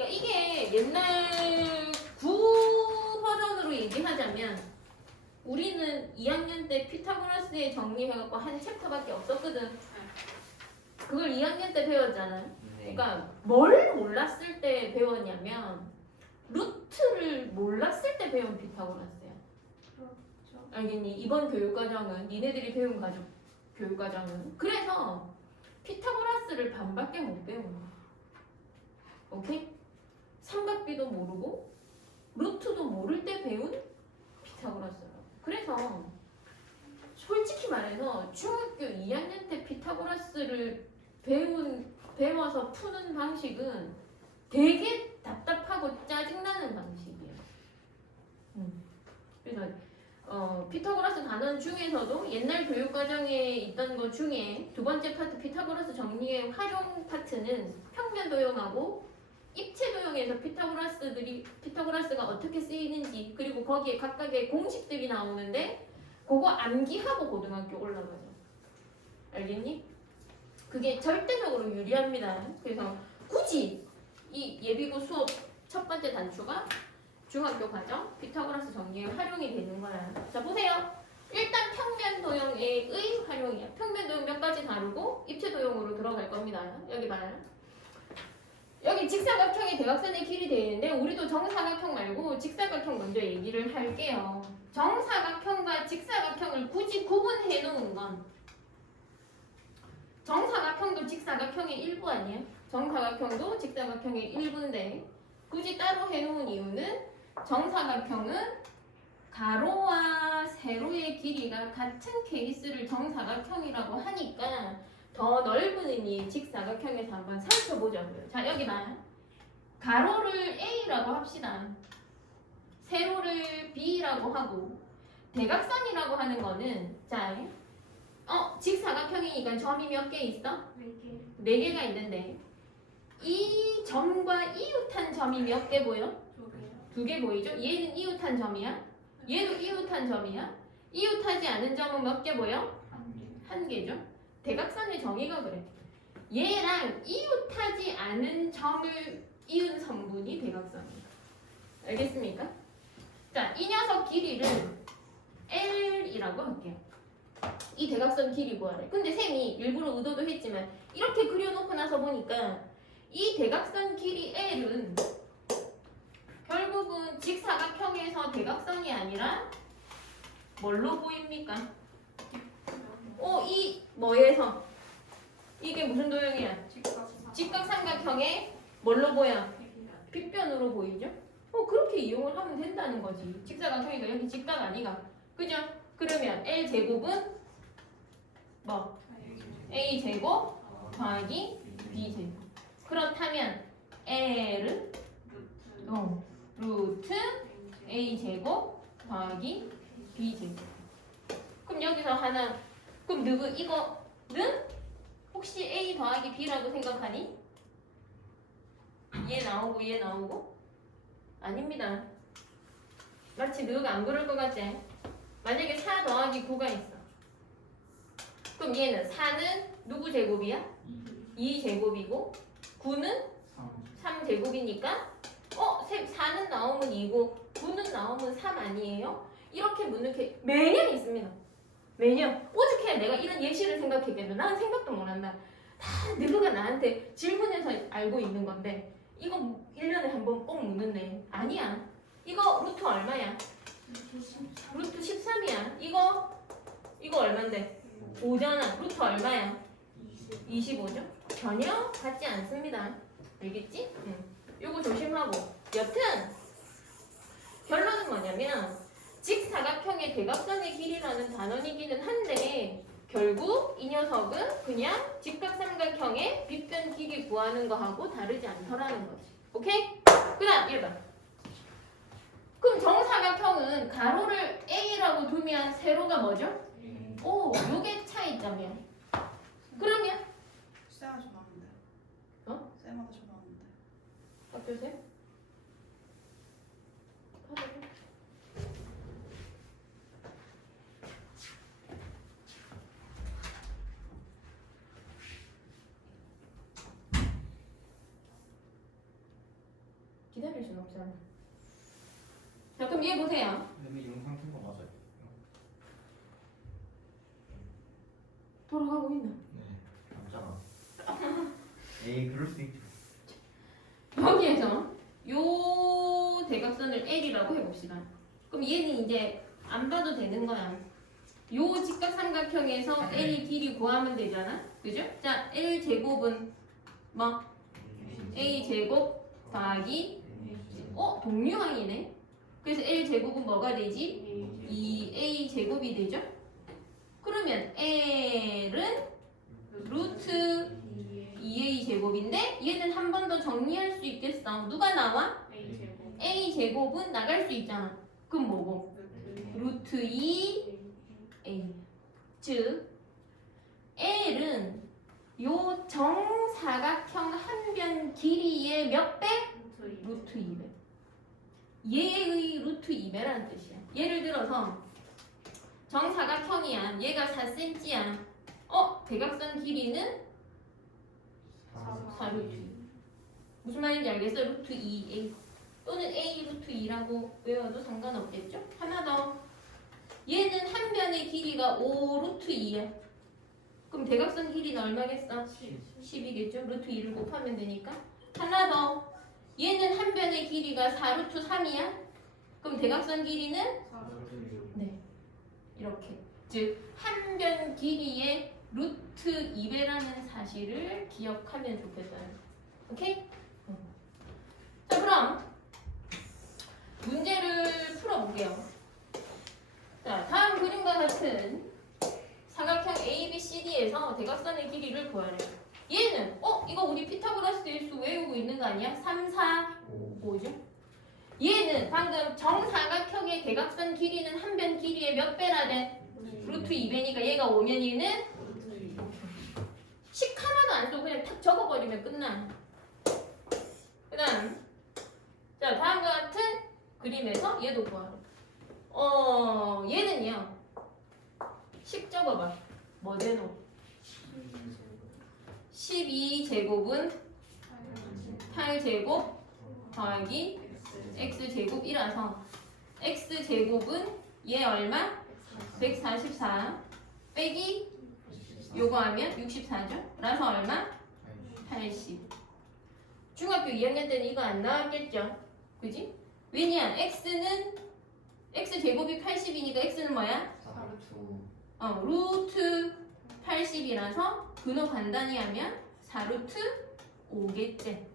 그러니까 이게 옛날 구 버전으로 얘기하자면 우리는 2학년 때 피타고라스의 정리해갖고 한 챕터밖에 없었거든. 그걸 2학년 때 배웠잖아. 네. 그러니까 뭘 몰랐을 때 배웠냐면 루트를 몰랐을 때 배운 피타고라스야. 그렇죠. 알겠니? 이번 교육과정은 니네들이 배운 가족 교육과정은 그래서 피타고라스를 반밖에 못 배운 거야. 오케이? 삼각비도 모르고 루트도 모를 때 배운 피타고라스라고. 그래서 솔직히 말해서 중학교 2학년 때 피타고라스를 배운 배워서 푸는 방식은 되게 답답하고 짜증나는 방식이에요. 음. 그래서 어, 피타고라스 단원 중에서도 옛날 교육 과정에 있던 것 중에 두 번째 파트 피타고라스 정리의 활용 파트는 평면 도형하고 입체 도형에서 피타고라스들이 피타고라스가 어떻게 쓰이는지 그리고 거기에 각각의 공식들이 나오는데 그거 암기하고 고등학교 올라가죠. 알겠니? 그게 절대적으로 유리합니다. 그래서 굳이 이 예비고 수업 첫 번째 단추가 중학교 과정 피타고라스 정리에 활용이 되는 거야. 자 보세요. 일단 평면 도형의 활용이야. 평면 도형 몇 가지 다루고 입체 도형으로 들어갈 겁니다. 여기 봐요. 여기 직사각형의 대각선의 길이 되어 있는데 우리도 정사각형 말고 직사각형 먼저 얘기를 할게요. 정사각형과 직사각형을 굳이 구분해 놓은 건 정사각형도 직사각형의 일부 아니에요? 정사각형도 직사각형의 일부인데 굳이 따로 해놓은 이유는 정사각형은 가로와 세로의 길이가 같은 케이스를 정사각형이라고 하니까 더 넓은 의미의 직사각형에서 한번 살펴보자고요. 자 여기 봐. 가로를 A라고 합시다. 세로를 B라고 하고 대각선이라고 하는 거는 자, 어 직사각형이니까 점이 몇 개 있어? 이게 네 개가 있는데 이 점과 이웃한 점이 몇 개 보여? 두 개 보이죠? 얘는 이웃한 점이야. 얘도 이웃한 점이야. 이웃하지 않은 점은 몇 개 보여? 한 개. 한 개죠. 대각선의 정의가 그래. 얘랑 이웃하지 않은 점을 이은 성분이 대각선이야. 알겠습니까? 자, 이 녀석 길이를 L이라고 할게요. 이 대각선 길이 구하래. 근데 쌤이 일부러 의도도 했지만 이렇게 그려놓고 나서 보니까 이 대각선 길이 L은 결국은 직사각형에서 대각선이 아니라 뭘로 보입니까? 어, 이 뭐에서? 이게 무슨 도형이야? 직각. 직각삼각형의 뭘로 보여? 빗변으로 보이죠? 어, 그렇게 이용을 하면 된다는 거지. 직사각형이니까 여기 직각 아니가. 그죠? 그러면 L 제곱은 뭐? A 제곱 더하기 B 제곱. 그렇다면 L은. 어, 루트 A 제곱 더하기 B 제곱. 그럼 여기서 하나 그럼 누구 이거는 혹시 A 더하기 B라고 생각하니? 얘 나오고 얘 나오고? 아닙니다. 마치 너가 안 그럴 것 같지? 만약에 4 더하기 9가 있어. 그럼 얘는 4는 누구 제곱이야? 2 제곱이고 9는 3 제곱이니까 어? 4는 나오면 2고 9는 나오면 3 아니에요? 이렇게 묻는 게 매년 있습니다. 매년. 어떻게 내가 이런 예시를 생각했겠노? 나는 생각도 못한다. 다 누구가 나한테 질문해서 알고 있는 건데 이거 1년에 한 번 꼭 묻는데 아니야. 이거 루트 얼마야? 루트 13이야. 이거 이거 얼만데? 5잖아. 루트 얼마야? 25죠? 전혀 같지 않습니다. 알겠지? 응. 요거 조심하고. 여튼 결론은 뭐냐면 직사각형의 대각선의 길이라는 단원이기는 한데 결국 이 녀석은 그냥 직각삼각형의 빗변 길이 구하는 거하고 다르지 않더라는 거지. 오케이? 그 다음 1번. 그럼 정사각형은 가로를 A라고 두면 세로가 뭐죠? 오, 요게 차이점이야. 그러면 쌤한테 전화 왔는데. 어? 쌤한테 전화 왔는데. 어떠세요? 기다릴 순 없잖아. 자, 그럼 얘 보세요. 근데 영상 튼거 맞아요? 돌아가고 있나? 네. 맞잖아. 에이 그럴 수 있죠. 여기에서 요 대각선을 L이라고 해봅시다. 그럼 얘는 이제 안 봐도 되는 거야. 요 직각삼각형에서 L이 길이 구하면 되잖아. 그죠? 자, L 제곱은 뭐? A 제곱 더하기 어? 동류항이네. 그래서 L 제곱은 뭐가 되지? 2A 제곱이 되죠? 그러면 L은 루트 2A 제곱인데 얘는 한 번 더 정리할 수 있겠어. 누가 나와? A 제곱은 나갈 수 있잖아. 그럼 뭐고? 루트 2 A. 즉 L은 요 정사각형 한 변 길이의 몇 배? 루트 2배. 얘의 루트 2배라는 뜻이야. 예를 들어서 정사각형이야. 얘가 4cm야. 어? 대각선 길이는 4루트 2. 무슨 말인지 알겠어? 루트 2a 또는 a 루트 2라고 외워도 상관없겠죠? 하나 더. 얘는 한 변의 길이가 5 루트 2야. 그럼 대각선 길이는 얼마겠어? 10이겠죠? 루트 2를 곱하면 되니까. 하나 더. 얘는 한 변의 길이가 4 루트 3이야. 그럼 대각선 길이는 네. 이렇게. 즉, 한 변 길이의 루트 2배라는 사실을 기억하면 좋겠다. 오케이? 어. 자, 그럼 문제를 풀어볼게요. 자, 다음 그림과 같은 사각형 ABCD에서 대각선의 길이를 구하래. 얘는 어? 이거 우리 피타고라스 일수 외우고 있는 거 아니야? 3, 4, 5죠? 얘는 방금 정사각형의 대각선 길이는 한 변 길이의 몇 배나 돼? 루트 2배니까 얘가 오면 얘는 식 하나도 안 써. 그냥 탁 적어버리면 끝나. 그 다음. 자, 다음과 같은 그림에서 얘도 구하라. 어, 얘는요. 식 적어봐. 뭐 되노? 12제곱은 8제곱 더하기 x제곱이라서 x제곱은 얘 얼마? 144 빼기 요거 하면 64죠? 라서 얼마? 80 중학교 2학년 때는 이거 안 나왔겠죠? 그지? 왜냐? x는 x제곱이 80이니까 x는 뭐야? 어, 루트 80이라서 근호 간단히 하면 4루트 5겠지.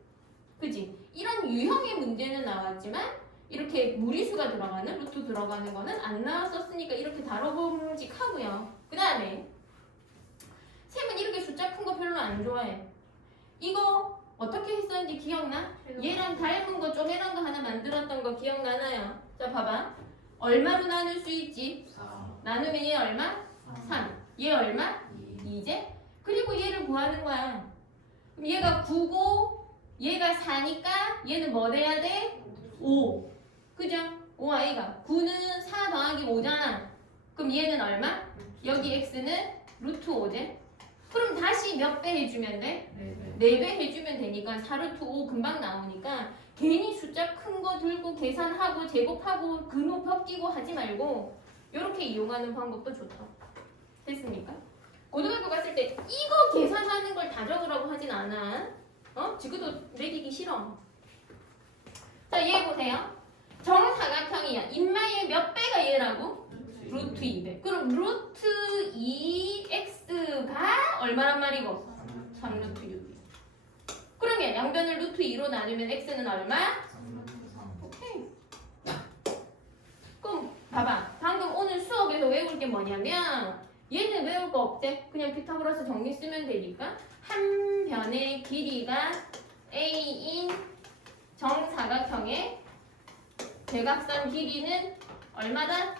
그지? 이런 유형의 문제는 나왔지만 이렇게 무리수가 들어가는 루트 들어가는 거는 안 나왔었으니까 이렇게 다뤄봄직하고요. 그 다음에 쌤은 이렇게 숫자 큰 거 별로 안 좋아해. 이거 어떻게 했었는지 기억나? 얘랑 닮은 거 쪼매난 거 하나 만들었던 거 기억나나요? 자 봐봐. 얼마로 나눌 수 있지? 나누면 얘 얼마? 3. 얘 얼마? 2제? 그리고 얘를 구하는 거야. 그럼 얘가 9고 얘가 4니까 얘는 뭐 돼야 돼? 5. 그죠? 5 아이가 9는 4 더하기 5잖아. 그럼 얘는 얼마? 여기 x는 루트 5제. 그럼 다시 몇 배 해주면 돼? 4배 해주면 되니까 4루트 5 금방 나오니까 괜히 숫자 큰 거 들고 계산하고 제곱하고 근호 벗기고 하지 말고 이렇게 이용하는 방법도 좋다. 됐습니까? 고등학교 갔을 때 이거 계산하는 걸 다 적으라고 하진 않아. 어? 지금도 매기기 싫어. 자, 얘 보세요. 정사각형이야. 인마의 몇 배가 얘라고? 루트 2배. 그럼 루트 2x가 얼마란 말이고? 3루트 6이. 그러면 양변을 루트 2로 나누면 x는 얼마? 오케이. 그럼 봐봐. 방금 오늘 수업에서 외울 게 뭐냐면 얘는 외울 거 없대. 그냥 피타고라스 정리 쓰면 되니까 한 변의 길이가 a인 정사각형의 대각선 길이는 얼마다?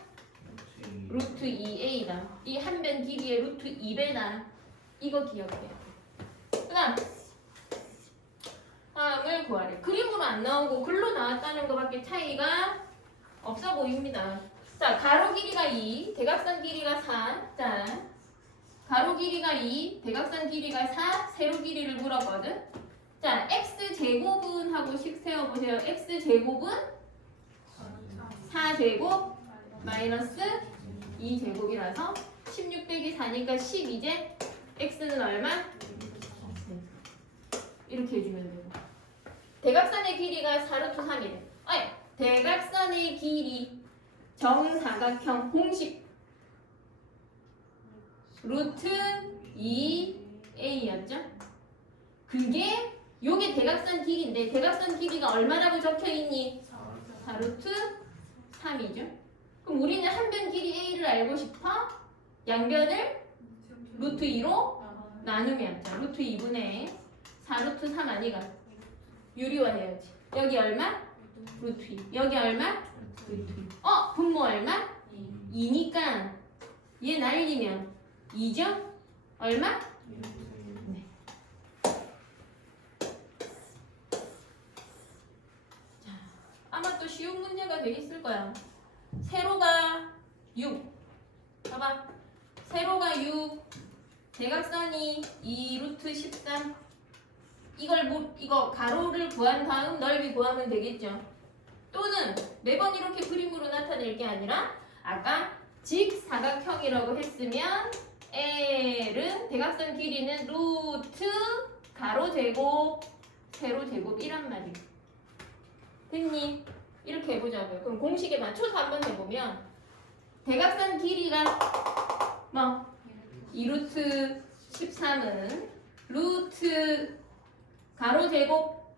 루트 2a다. 이 한 변 길이의 루트 2배다. 이거 기억해. 그 다음 다음을 구하래. 그림으로 안 나오고 글로 나왔다는 것밖에 차이가 없어 보입니다. 자, 가로 길이가 2, 대각선 길이가 4. 자, 가로 길이가 2, 대각선 길이가 4, 세로 길이를 물었거든. 자, x 제곱은 하고 식 세워 보세요. x 제곱은 4제곱 마이너스 2제곱이라서 16 빼기 4니까 12제 x는 얼마? 이렇게 해주면 되고 대각선의 길이가 4루트 3이래 아니 대각선의 길이 정사각형 공식 루트 2a였죠? 그게 요게 대각선 길이인데 대각선 길이가 얼마라고 적혀있니? 4루트 3이죠 그럼 우리는 한 변 길이 a를 알고 싶어? 양변을 루트 2로 나누면 자 루트 2분의 4루트 3 아니가 유리화 해야지 여기 얼마? 루트 2 여기 얼마? 루트 2 어? 분모 얼마? 2니까 얘 날리면 2죠? 얼마? 아마 또 쉬운 문제가 돼 있을 거야 세로가 6 봐봐 세로가 6 대각선이 2 루트 13 이걸 뭐 이거 가로를 구한 다음 넓이 구하면 되겠죠. 또는 매번 이렇게 그림으로 나타낼 게 아니라 아까 직사각형이라고 했으면 L은 대각선 길이는 루트 가로 제곱 세로 제곱이란 말이에요. 됐니? 이렇게 해보자고요. 그럼 공식에 맞춰서 한번 해보면 대각선 길이가 뭐 2루트 13은 루트 가로 제곱.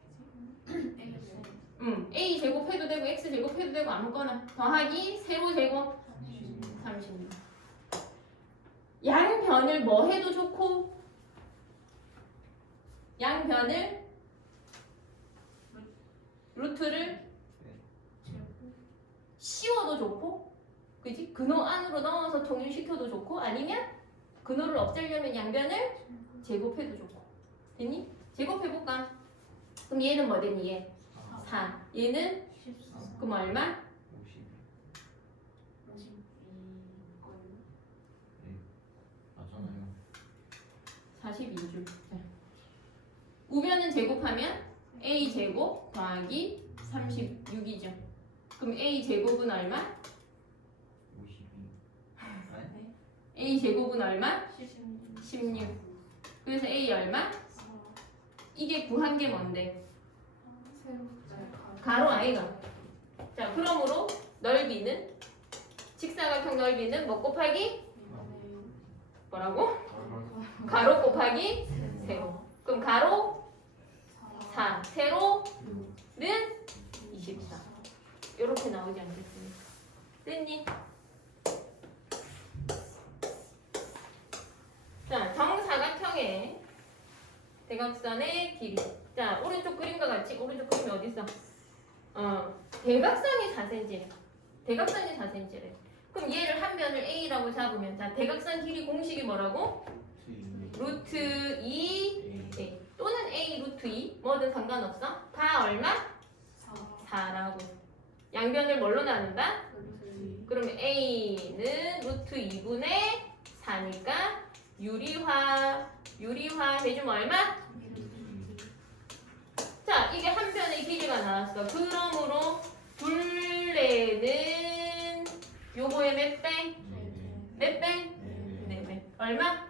음, a 제곱 해도 되고 x 제곱 해도 되고 아무거나 더하기 세로 제곱. 36 양변을 뭐 해도 좋고? 양변을 루트를 씌워도 좋고 그지 근호 안으로 넣어서 통일시켜도 좋고 아니면 근호를 없애려면 양변을 제곱해도 좋고. 됐니? 제곱해볼까? 그럼 얘는 뭐 되니 얘? 4 얘는 그럼 얼마? 50 맞잖아요 42줄 우변은 제곱하면 a 제곱 더하기 36이죠 그럼 a 제곱은 얼마? 52 아니? a 제곱은 얼마? 16 그래서 a 얼마? 이게 구한 게 뭔데? 가로 아이가 자 그러므로 넓이는 직사각형 넓이는 뭐 곱하기? 뭐라고? 가로 곱하기 세로 그럼 가로 4 세로는 24 이렇게 나오지 않겠습니까? 됐니? 자 정사각형의 대각선의 길이 자 오른쪽 그림과 같이 오른쪽 그림이 어디 있어? 어 대각선이 4cm래 대각선이 4cm래 그럼 얘를 한 변을 a라고 잡으면 자 대각선 길이 공식이 뭐라고? 루트 2 a 또는 a 루트 2 뭐든 상관없어 다 얼마? 4 라고 양변을 뭘로 나눈다? 그러면 a는 루트 2분의 4니까 유리화 유리화 해주면 얼마? 자, 이게 한 편의 길이가 나왔어. 그러므로 둘레는 요거의 몇 배? 몇 배? 네 배. 얼마?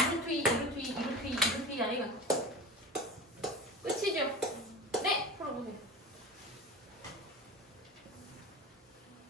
이루트이, 이루트이, 이루트이, 이루트이 아니가. 끝이죠? 네, 풀어보세요.